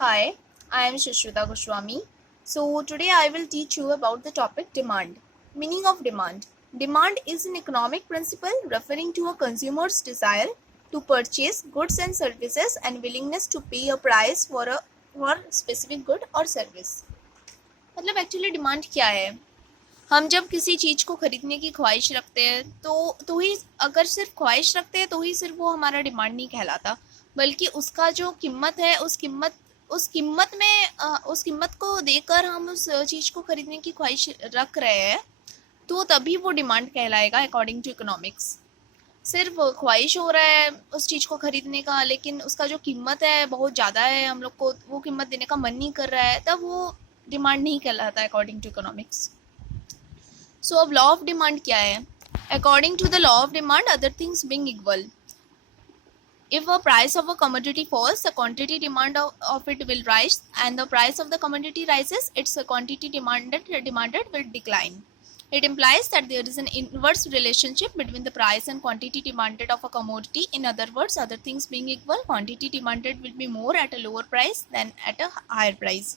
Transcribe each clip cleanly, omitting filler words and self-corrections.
Hi, I am Shushruta Goswami. So today I will teach you about the topic demand. Meaning of demand. Demand is an economic principle referring to a consumer's desire to purchase goods and services and willingness to pay a price for specific good or service. मतलब actually demand क्या है? हम जब किसी चीज़ को खरीदने की ख्वाहिश रखते हैं तो ही अगर सिर्फ ख्वाहिश रखते हैं तो ही सिर्फ वो हमारा डिमांड नहीं कहलाता, बल्कि उसका जो कीमत है उस कीमत को देकर हम उस चीज़ को खरीदने की ख्वाहिश रख रहे हैं, तो तभी वो डिमांड कहलाएगा अकॉर्डिंग टू इकोनॉमिक्स। सिर्फ ख्वाहिश हो रहा है उस चीज़ को खरीदने का, लेकिन उसका जो कीमत है बहुत ज़्यादा है, हम लोग को वो कीमत देने का मन नहीं कर रहा है, तब वो डिमांड नहीं कहलाता अकॉर्डिंग टू इकोनॉमिक्स। सो अब लॉ ऑफ डिमांड क्या है? According to the law of demand, other things being equal, if a price of a commodity falls, the quantity demand of it will rise, and the price of the commodity rises, its quantity demanded will decline. It implies that there is an inverse relationship between the price and quantity demanded of a commodity. In other words, other things being equal, quantity demanded will be more at a lower price than at a higher price.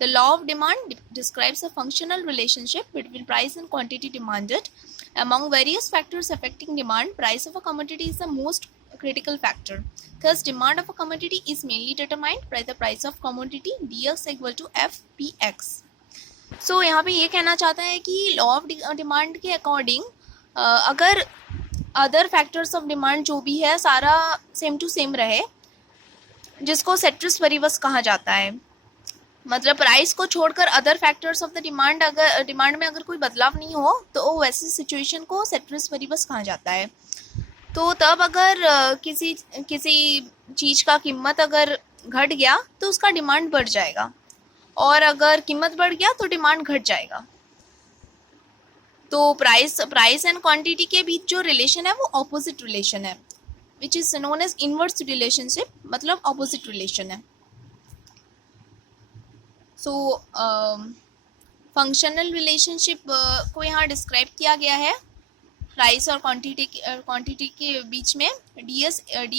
The law of demand describes a functional relationship between price and quantity demanded. Among various factors affecting demand, price of a commodity is the most critical factor. Thus, demand of a commodity is mainly determined by the price of commodity dx equal to fpx. So यहाँ पे ये कहना चाहता है कि law of demand के according अगर other factors of demand जो भी है सारा सेम टू सेम रहे, जिसको सेट्रिस वेरिबस कहा जाता है, मतलब प्राइस को छोड़कर other factors of the demand, अगर डिमांड में अगर कोई बदलाव नहीं हो तो वैसी सिचुएशन को सेट्रिस वेरिबस कहा जाता है। तो तब अगर किसी चीज़ का कीमत अगर घट गया तो उसका डिमांड बढ़ जाएगा, और अगर कीमत बढ़ गया तो डिमांड घट जाएगा। तो प्राइस एंड क्वांटिटी के बीच जो रिलेशन है वो ऑपोजिट रिलेशन है, which is known as inverse relationship, मतलब ऑपोजिट रिलेशन है। सो फंक्शनल रिलेशनशिप को यहाँ डिस्क्राइब किया गया है प्राइस और क्वांटिटी के बीच में D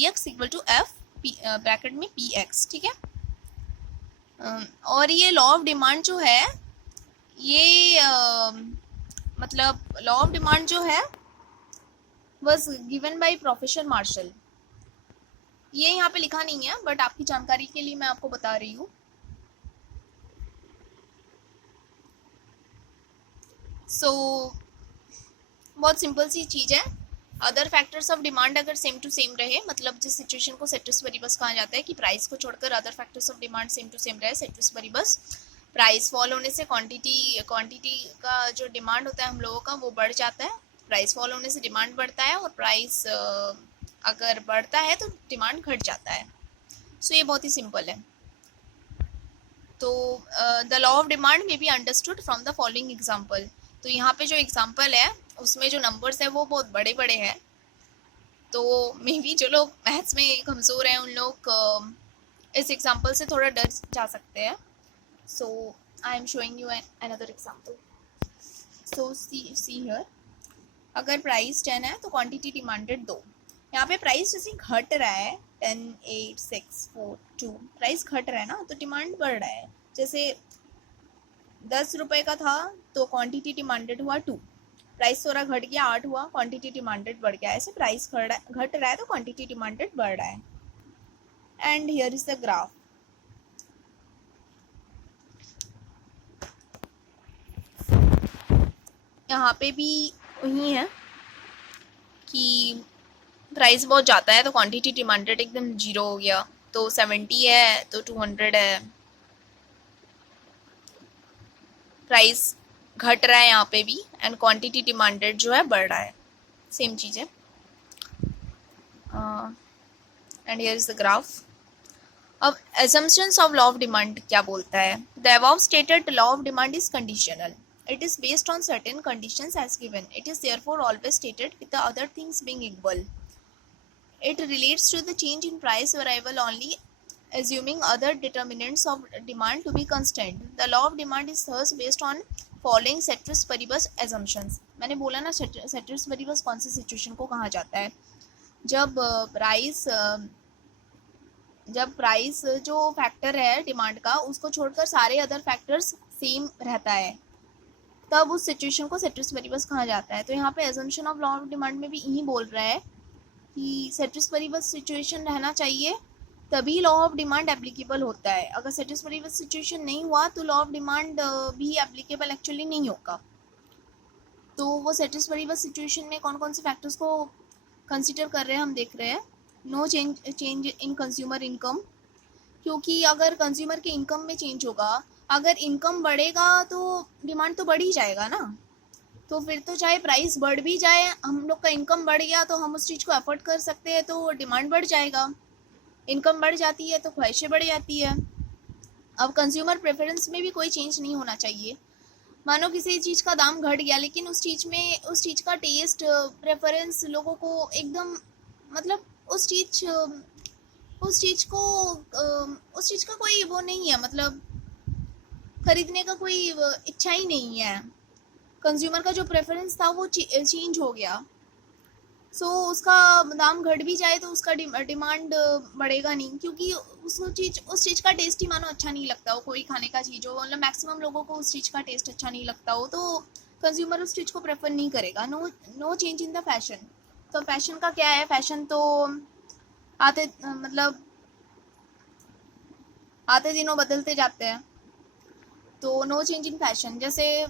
X equal to F bracket में पी एक्स, ठीक है। और ये लॉ ऑफ डिमांड जो है ये मतलब लॉ ऑफ डिमांड जो है was given by professor Marshall. ये यहाँ पे लिखा नहीं है, बट आपकी जानकारी के लिए मैं आपको बता रही हूँ। सो बहुत सिंपल सी चीज़ है। अदर फैक्टर्स ऑफ डिमांड अगर सेम टू सेम रहे, मतलब जिस सिचुएशन को सेट्रिस वेरिबस कहा जाता है कि प्राइस को छोड़कर other factors of demand same to same रहे, सेट्रिस वेरिबस, प्राइस फॉल होने से क्वांटिटी का जो डिमांड होता है हम लोगों का वो बढ़ जाता है, प्राइस फॉल होने से डिमांड बढ़ता है, और प्राइस अगर बढ़ता है तो डिमांड घट जाता है। सो ये बहुत ही सिंपल है। तो द लॉ ऑफ डिमांड में be understood from the following example. तो यहाँ पे जो एग्जाम्पल है उसमें जो नंबर्स है वो बहुत बड़े बड़े हैं, तो मे बी जो लोग मैथ्स में कमज़ोर हैं उन लोग इस एग्जाम्पल से थोड़ा डर जा सकते हैं। So I am showing you another example. So see here, अगर प्राइस 10 है तो क्वांटिटी डिमांडेड 2। यहाँ पे प्राइस जैसे घट रहा है 10, 8, 6, 4, 2, प्राइस घट रहा है ना, तो डिमांड बढ़ रहा है। जैसे 10 रुपये का था तो क्वांटिटी डिमांडेड हुआ 2, प्राइस थोड़ा घट गया 8 हुआ, क्वांटिटी डिमांडेड बढ़ गया। ऐसे प्राइस घट रहा है तो क्वांटिटी डिमांडेड बढ़ रहा है। And here is the graph. यहाँ पे भी वही है कि प्राइस बहुत जाता है तो क्वांटिटी डिमांडेड एकदम 0 हो गया, तो 70 है तो 200 है। प्राइस घट रहा है यहाँ पे भी, एंड क्वांटिटी डिमांडेड जो है बढ़ रहा है, सेम चीज़ है। And here is the graph. अब assumptions of law of demand क्या बोलता है? The above stated law of demand is conditional. It is based on certain conditions as given. It is therefore always stated with the other things being equal. It relates to the change in price variable only, assuming other determinants of demand to be constant. The law of demand is thus based on following ceteris paribus assumptions. मैंने बोला ना ceteris paribus कौन सी situation को कहा जाता है? जब price जब प्राइस जो फैक्टर है डिमांड का उसको छोड़कर सारे अदर फैक्टर्स सेम रहता है, तब उस सिचुएशन को सेट्रिस पेरिबस कहा जाता है। तो यहाँ पे assumption of law of demand में भी यही बोल रहा है कि सेट्रिस पेरिबस सिचुएशन रहना चाहिए तभी लॉ ऑफ डिमांड एप्लीकेबल होता है। अगर सेट्रिस पेरिबस सिचुएशन नहीं हुआ तो लॉ ऑफ डिमांड भी एप्लीकेबल एक्चुअली नहीं होगा। तो वो सेट्रिस पेरिबस सिचुएशन में कौन कौन से फैक्टर्स को कंसिडर कर रहे हैं हम देख रहे हैं। No change in consumer income, क्योंकि अगर कंज्यूमर के इनकम में चेंज होगा, अगर इनकम बढ़ेगा तो डिमांड तो बढ़ ही जाएगा ना। तो फिर तो चाहे प्राइस बढ़ भी जाए, हम लोग का इनकम बढ़ गया तो हम उस चीज़ को अफोर्ड कर सकते हैं तो डिमांड बढ़ जाएगा। इनकम बढ़ जाती है तो ख्वाहिशें बढ़ जाती है। अब कंज्यूमर प्रेफरेंस में भी कोई चेंज नहीं होना चाहिए। मानो किसी चीज़ का दाम घट गया लेकिन उस चीज़ का टेस्ट प्रेफरेंस लोगों को एकदम मतलब उस चीज़ का कोई वो नहीं है, मतलब खरीदने का कोई इच्छा ही नहीं है। कंज्यूमर का जो प्रेफरेंस था वो चेंज हो गया। सो उसका दाम घट भी जाए तो उसका डिमांड बढ़ेगा नहीं, क्योंकि उस चीज़ का टेस्ट ही मानो अच्छा नहीं लगता हो। कोई खाने का चीज़ हो, मतलब मैक्सिमम लोगों को उस चीज़ का टेस्ट अच्छा नहीं लगता हो तो कंज्यूमर उस चीज़ को प्रेफर नहीं करेगा। No change in the fashion. तो फैशन का क्या है, फैशन तो आते दिनों बदलते जाते हैं। तो नो चेंज इन फैशन, जैसे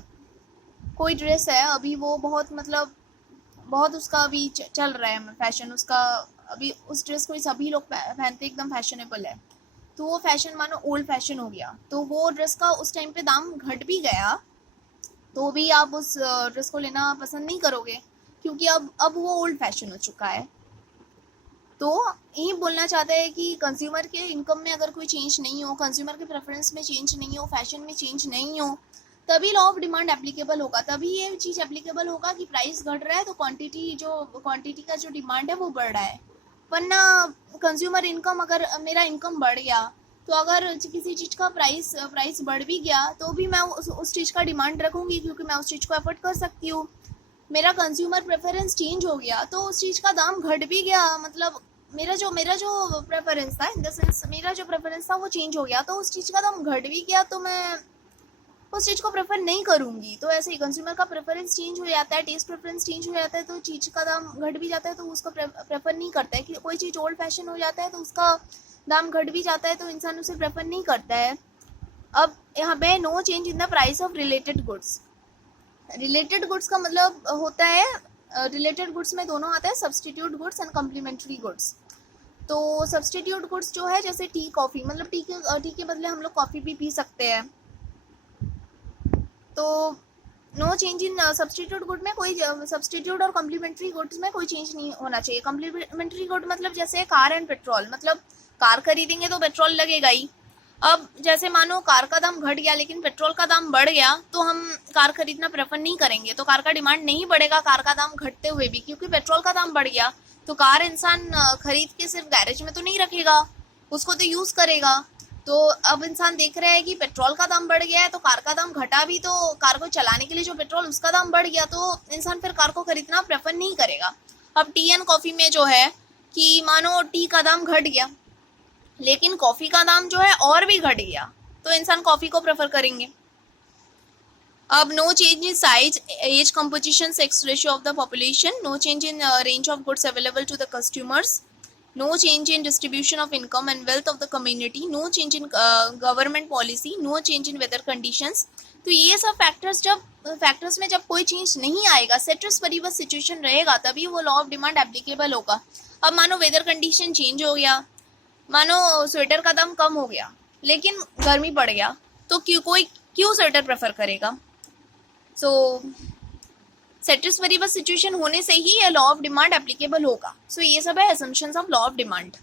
कोई ड्रेस है अभी वो बहुत उसका अभी चल रहा है फैशन, उसका अभी उस ड्रेस को सभी लोग पहनते एकदम फैशनेबल है, तो वो फैशन मानो ओल्ड फैशन हो गया। तो वो ड्रेस का उस टाइम पे दाम घट भी गया तो भी आप उस ड्रेस को लेना पसंद नहीं करोगे, क्योंकि अब वो ओल्ड फैशन हो चुका है। तो यही बोलना चाहता है कि कंज्यूमर के इनकम में अगर कोई चेंज नहीं हो, कंज्यूमर के प्रेफरेंस में चेंज नहीं हो, फैशन में चेंज नहीं हो, तभी लॉ ऑफ डिमांड एप्लीकेबल होगा। तभी ये चीज़ एप्लीकेबल होगा कि प्राइस घट रहा है तो क्वांटिटी का जो डिमांड है वो बढ़ रहा है। वरना कंज्यूमर इनकम, अगर मेरा इनकम बढ़ गया तो अगर किसी चीज़ का प्राइस बढ़ भी गया तो भी मैं उस चीज़ का डिमांड रखूँगी, क्योंकि मैं उस चीज़ को अफोर्ड कर सकती हूँ। मेरा कंज्यूमर प्रेफरेंस चेंज हो गया तो उस चीज़ का दाम घट भी गया, मतलब मेरा जो प्रेफरेंस था, इन द सेंस मेरा जो प्रेफरेंस था वो चेंज हो गया तो उस चीज़ का दाम घट भी गया तो मैं उस चीज़ को प्रेफर नहीं करूँगी। तो ऐसे ही कंज्यूमर का प्रेफरेंस चेंज हो जाता है, टेस्ट प्रेफरेंस चेंज हो जाता है तो चीज़ का दाम घट भी जाता है तो उसको प्रेफर नहीं करता है। कि कोई चीज़ ओल्ड फैशन हो जाता है तो उसका दाम घट भी जाता है तो इंसान उसे प्रेफर नहीं करता है। अब यहाँ पे no change in the price of related goods. Related goods का मतलब होता है, रिलेटेड गुड्स में दोनों आता है, substitute goods and complementary goods. तो सब्सटीट्यूट गुड्स जो है जैसे टी कॉफ़ी, मतलब टी के बदले हम लोग कॉफ़ी भी पी सकते हैं। तो no change in substitute good में कोई सब्सटीट्यूट और कम्प्लीमेंट्री गुड्स में कोई चेंज नहीं होना चाहिए। कम्प्लीमेंट्री गुड मतलब जैसे कार एंड पेट्रोल, मतलब कार खरीदेंगे तो पेट्रोल लगेगा ही। अब जैसे मानो कार का दाम घट गया लेकिन पेट्रोल का दाम बढ़ गया तो हम कार खरीदना प्रेफर नहीं करेंगे, तो कार का डिमांड नहीं बढ़ेगा कार का दाम घटते हुए भी, क्योंकि पेट्रोल का दाम बढ़ गया। तो कार इंसान खरीद के सिर्फ गैरेज में तो नहीं रखेगा, उसको तो यूज़ करेगा। तो अब इंसान देख रहा है कि पेट्रोल का दाम बढ़ गया है तो कार का दाम घटा भी, तो कार को चलाने के लिए जो पेट्रोल उसका दाम बढ़ गया तो इंसान फिर कार को खरीदना प्रेफर नहीं करेगा। अब टी एंड कॉफ़ी में जो है कि मानो टी का दाम घट गया लेकिन कॉफ़ी का दाम जो है और भी घट गया तो इंसान कॉफ़ी को प्रेफर करेंगे। अब no change in size, age composition, sex ratio of the population, no change in range of goods available to the customers, no change in distribution of income and wealth of the community, no change in government policy, no change in weather conditions। तो ये सब factors में जब कोई change नहीं आएगा, सेट्रिस Paribas situation रहेगा, तभी वो लॉ ऑफ डिमांड एप्लीकेबल होगा। अब मानो वेदर कंडीशन चेंज हो गया, मानो स्वेटर का दाम कम हो गया लेकिन गर्मी बढ़ गया तो क्यों स्वेटर प्रेफर करेगा। सो सेट्रिस पेरिबस सिचुएशन होने से ही ये लॉ ऑफ डिमांड एप्लीकेबल होगा। सो ये सब है assumptions of law of demand.